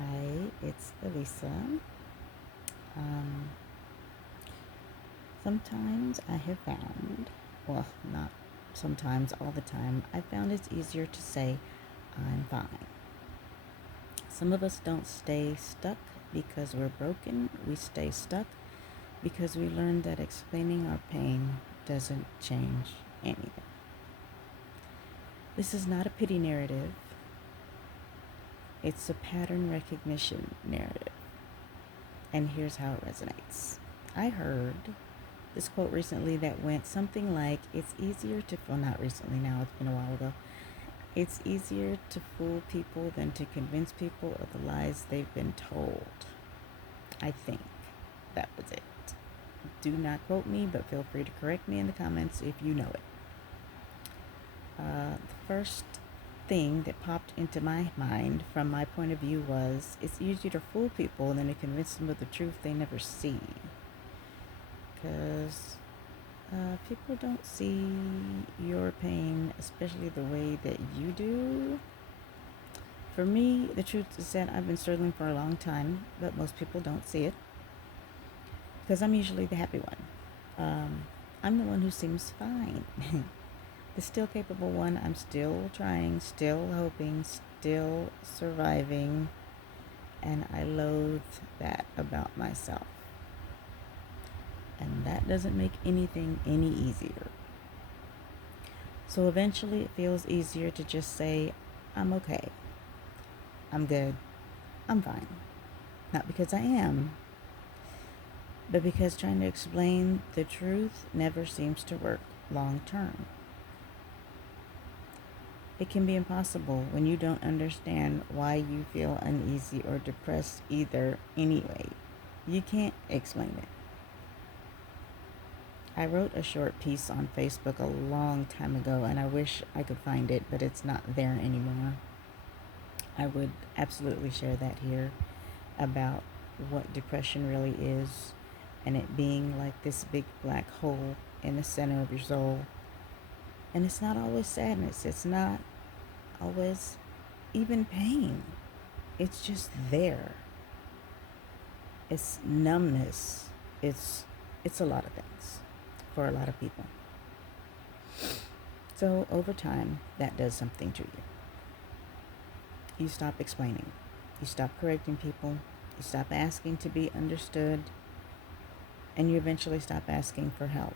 Hi, it's Elisa. Um, Sometimes I have found, well, not sometimes, all the time, I found it's easier to say, I'm fine. Some of us don't stay stuck because we're broken. We stay stuck because we learned that explaining our pain doesn't change anything. This is not a pity narrative, it's a pattern recognition narrative. And here's how it resonates. I heard this quote recently that went something like, it's easier to, well, not recently now, it's been a while ago. It's easier to fool people than to convince people of the lies they've been told. I think that was it. Do not quote me, but feel free to correct me in the comments if you know it. The first thing that popped into my mind from my point of view was, it's easier to fool people than to convince them of the truth they never see. Because people don't see your pain, especially the way that you do. For me, the truth is that I've been struggling for a long time, but most people don't see it because I'm usually the happy one. I'm the one who seems fine. The still capable one. I'm still trying, still hoping, still surviving, and I loathe that about myself. And that doesn't make anything any easier. So eventually it feels easier to just say, I'm okay. I'm good. I'm fine. Not because I am, but because trying to explain the truth never seems to work long term. It can be impossible when you don't understand why you feel uneasy or depressed either anyway. You can't explain it. I wrote a short piece on Facebook a long time ago, and I wish I could find it, but it's not there anymore. I would absolutely share that here about what depression really is, and it being like this big black hole in the center of your soul. And it's not always sadness, it's not always even pain. It's just there. It's numbness. It's a lot of things for a lot of people. So over time, that does something to you. You stop explaining. You stop correcting people. You stop asking to be understood. And you eventually stop asking for help,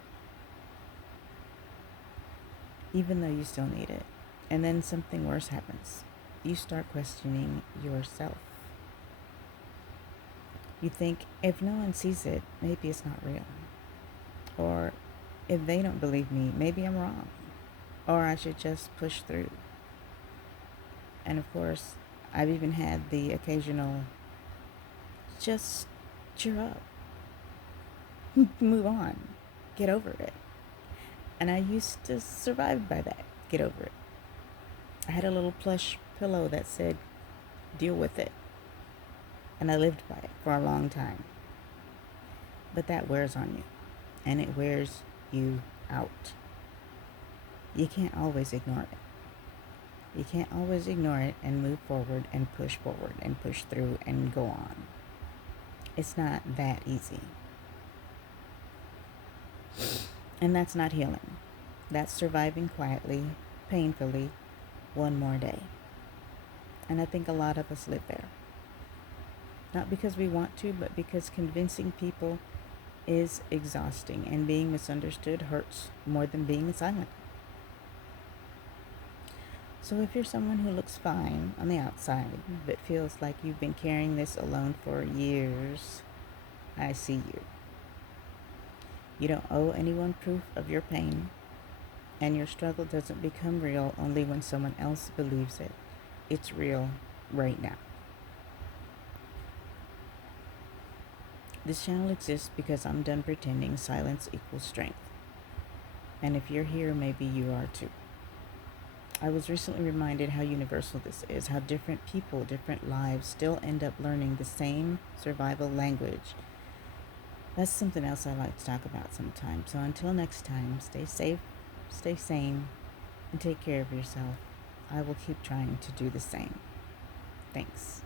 even though you still need it. And then something worse happens. You start questioning yourself. You think, if no one sees it, maybe it's not real. Or if they don't believe me, maybe I'm wrong. Or I should just push through. And of course, I've even had the occasional, just cheer up, move on, get over it. And I used to survive by that, get over it. I had a little plush pillow that said, deal with it. And I lived by it for a long time. But that wears on you, and it wears you out. You can't always ignore it. You can't always ignore it and move forward and push through and go on. It's not that easy. And that's not healing. That's surviving quietly, painfully, one more day. And I think a lot of us live there. Not because we want to, but because convincing people is exhausting, and being misunderstood hurts more than being silent. So if you're someone who looks fine on the outside, but feels like you've been carrying this alone for years, I see you. You don't owe anyone proof of your pain, and your struggle doesn't become real only when someone else believes it. It's real right now. This channel exists because I'm done pretending silence equals strength. And if you're here, maybe you are too. I was recently reminded how universal this is, how different people, different lives still end up learning the same survival language. That's something else I like to talk about sometimes. So until next time, stay safe, stay sane, and take care of yourself. I will keep trying to do the same. Thanks.